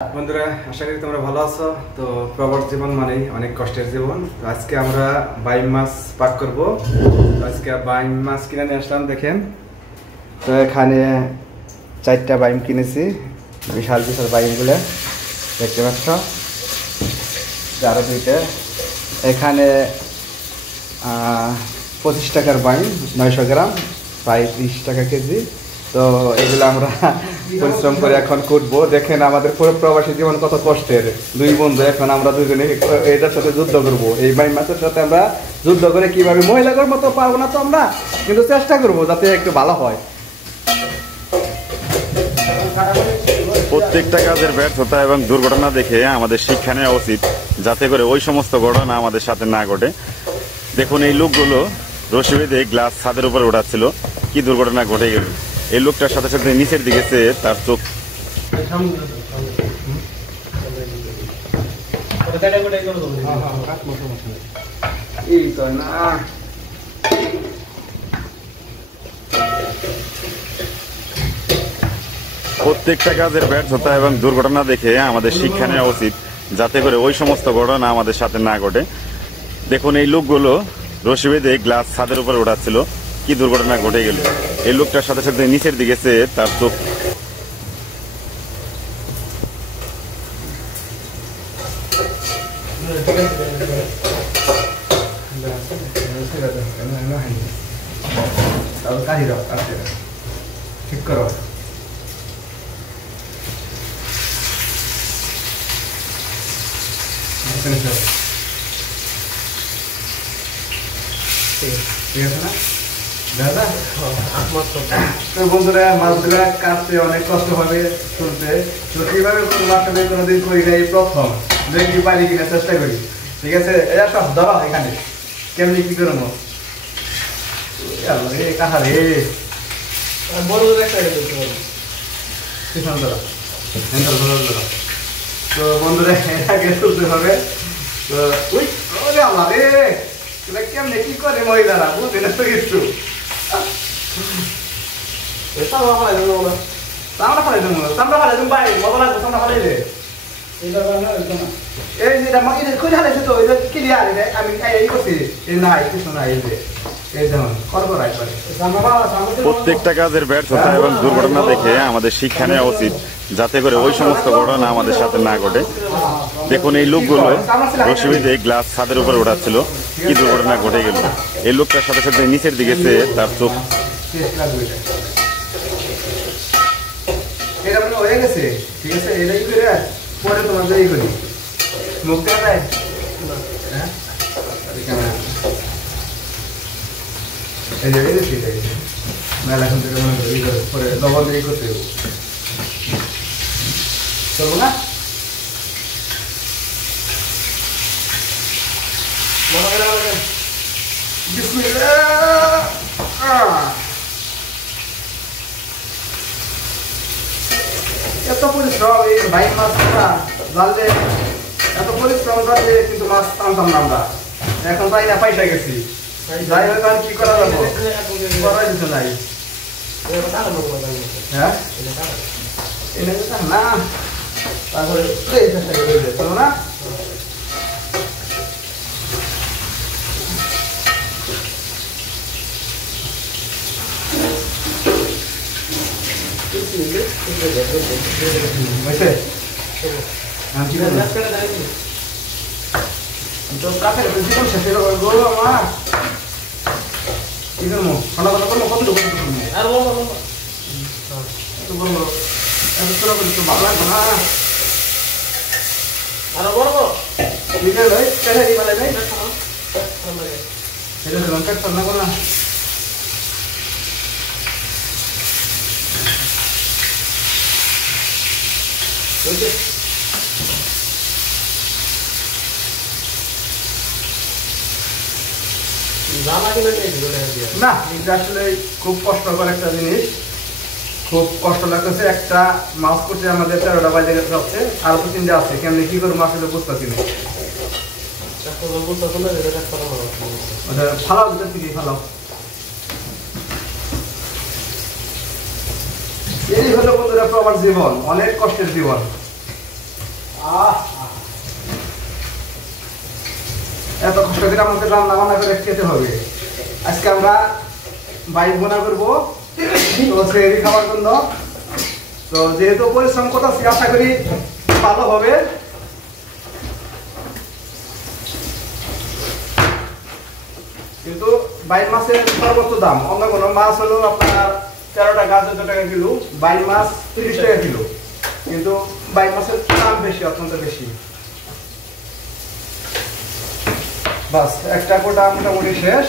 বন্ধুরা আশা করি তোমরা ভালো আছো। তো প্রবাস জীবন মানেই অনেক কষ্টের জীবন। তো আজকে আমরা বাইম মাছ পাক করব। আজকে বাইম মাছ কিনে নিয়ে আসলাম, দেখেন। তো এখানে 4টা বাইম কিনেছি, বিশাল বিশাল বাইমগুলো দেখতে পাচ্ছ, আরো 2টা। এখানে 25 টাকার বাইম, 900 গ্রাম, প্রায় 30 টাকা কেজি। তো এগুলো আমরা পরিশ্রম করে এখন কুটবো। দেখেন আমাদের পুরো প্রবাসী জীবন কত কষ্টের। দুই বন্ধু, এখন আমরা দুজনে এটার সাথে যুদ্ধ করব। এই বাইম মাছের সাথে আমরা যুদ্ধ করে কিভাবে, মহিলাদের মতো পারবো না তো আমরা, কিন্তু চেষ্টা করবো যাতে একটু ভালো হয়। প্রত্যেকটা কাজের ব্যর্থতা এবং দুর্ঘটনা দেখে আমাদের শিক্ষা নেওয়া উচিত, যাতে করে ওই সমস্ত ঘটনা আমাদের সাথে না ঘটে। দেখুন, এই লোকগুলো রশি বেঁধে গ্লাস ছাদের উপরে উঠাচ্ছিল, কি দুর্ঘটনা ঘটে গেল। এই লোকটার সাথে সাথে নিচের দিকে চেয়ে তার চোখ প্রত্যেকটা কাজের ব্যর্থতা এবং দুর্ঘটনা দেখে আমাদের শিক্ষা নেওয়া উচিত, যাতে করে ওই সমস্ত ঘটনা আমাদের সাথে না ঘটে। দেখুন, এই লোকগুলো রশি বেঁধে গ্লাস ছাদের উপরে উঠাচ্ছিল, কি দুর্ঘটনা ঘটে গেল। এই লোকটার সাথে সাথে নিচের দিকে চেয়ে তার চোখ ঠিক করো। ঠিক আছে না দাদা? তো বন্ধুরা, মাছগুলা কাটতে অনেক কষ্ট হবে তুলতে। তো কিভাবে মাছটা কোনোদিন করি না, এই প্রথম। দেখি পারি কিনা, চেষ্টা করি। ঠিক আছে, এটা সব ধরো এখানে কেমনি কি করবো। কাহারে বড় একটা তো বন্ধুরা, এটাকে তুলতে হবে। তো আমার কেমনে কি করে মহিলারা, বুঝলি না তো কিছু। প্রত্যেকটা কাজের ব্যর্থতা এবং দুর্ঘটনা দেখে আমাদের শিক্ষা নেওয়া উচিত, যাতে করে ওই সমস্ত ঘটনা আমাদের সাথে না ঘটে। দেখুন, এই লোকগুলো রশি বেঁধে গ্লাস ছাদের উপরে উঠাচ্ছিল, কি দুর্ঘটনা ঘটে গেল। এই লোকটার সাথে সাথে নিচের দিকে চেয়ে তার চোখ হয়ে গেছে। ঠিক আছে, এটাই করে পরে তোমাদের এই করি মুখ দেখা মেলা এখন থেকে মনে করি পরে লবণ দিয়ে করতে চলবো না। এত পরিশ্রম এই বাইক মাছ জানলে, এত পরিশ্রম করলে কিন্তু মাছ টানতাম না আমরা। এখন তাই না, পাইসা গেছি। যাই হোক, আর কি করা যাবো, করার কিছু নাই। হ্যাঁ না, তারপরে চলো না। না, এটা আসলে খুব কষ্টকর একটা জিনিস, খুব কষ্ট লাগতেছে। একটা মাছ করতে আমাদের 13টা বাজে যাচ্ছে, আরো তো 3টা আছে। কেমনি কি করবো আসলে বুঝতেছি না। ফালাও, ভিতর থেকে ফালাও। এই হলো বন্ধুরা প্রবাস জীবন, অনেক কষ্টের জীবন। এত কষ্ট করে আমাদের রান্না বান্না করে খেতে হবে। আজকে আমরা বাইক বোনা করবো তো সেই খাওয়ার জন্য। তো যেহেতু পরিশ্রম করতেছি আশা করি ভালো হবে। কিন্তু বাইক মাছের সর্বোচ্চ দাম, অন্য কোনো মাছ হলো আপনার 13 টাকা 14 টাকা কিলো, বাইক মাছ 30 টাকা কিলো, কিন্তু বাইক মাছের দাম বেশি, অত্যন্ত বেশি। বাস একটা কোটা মোটামুটি শেষ।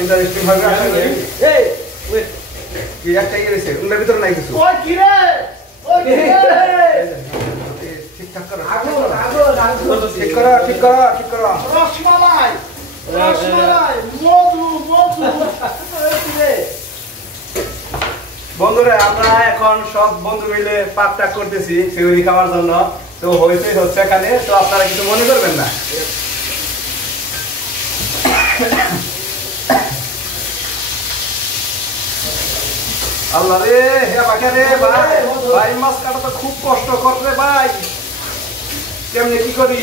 ইন্টারেস্টিং হবে আশা করি। কি একটা গেছে ওর ভিতরে নাই কিছু। ঠিকঠাক করো, ঠিক করো, ঠিক করো, ঠিক করো। রসমালাই মধু বন্ধুরা আমরা এখন সব বন্ধু মিলে পাক টাক করতেছি সেগুলি খাওয়ার জন্য। তো হচ্ছে এখানে, তো আপনারা কিছু মনে করবেন না। আল্লাহ রে, হে বাকে রে ভাই, ভাই মাছ কাটা তো খুব কষ্ট করে ভাই। কেমনে কি করি,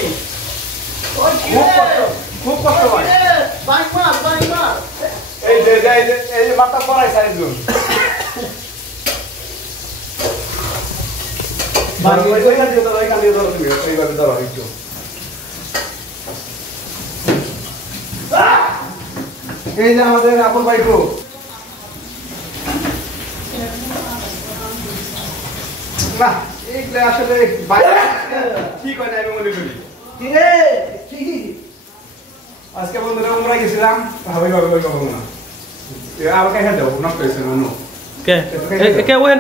খুব কষ্ট ভাই। এই যে মাথা পড়াই সাইজুন এই যে আমাদের আপন বাইকো না, এইগুলো আসলে ঠিক হয় না আমি মনে করি। আজকে বন্ধুরা আমরা গেছিলাম ভাবি না আমাকে হ্যাঁ দেবো নষ্ট হয়েছে কে ওহেন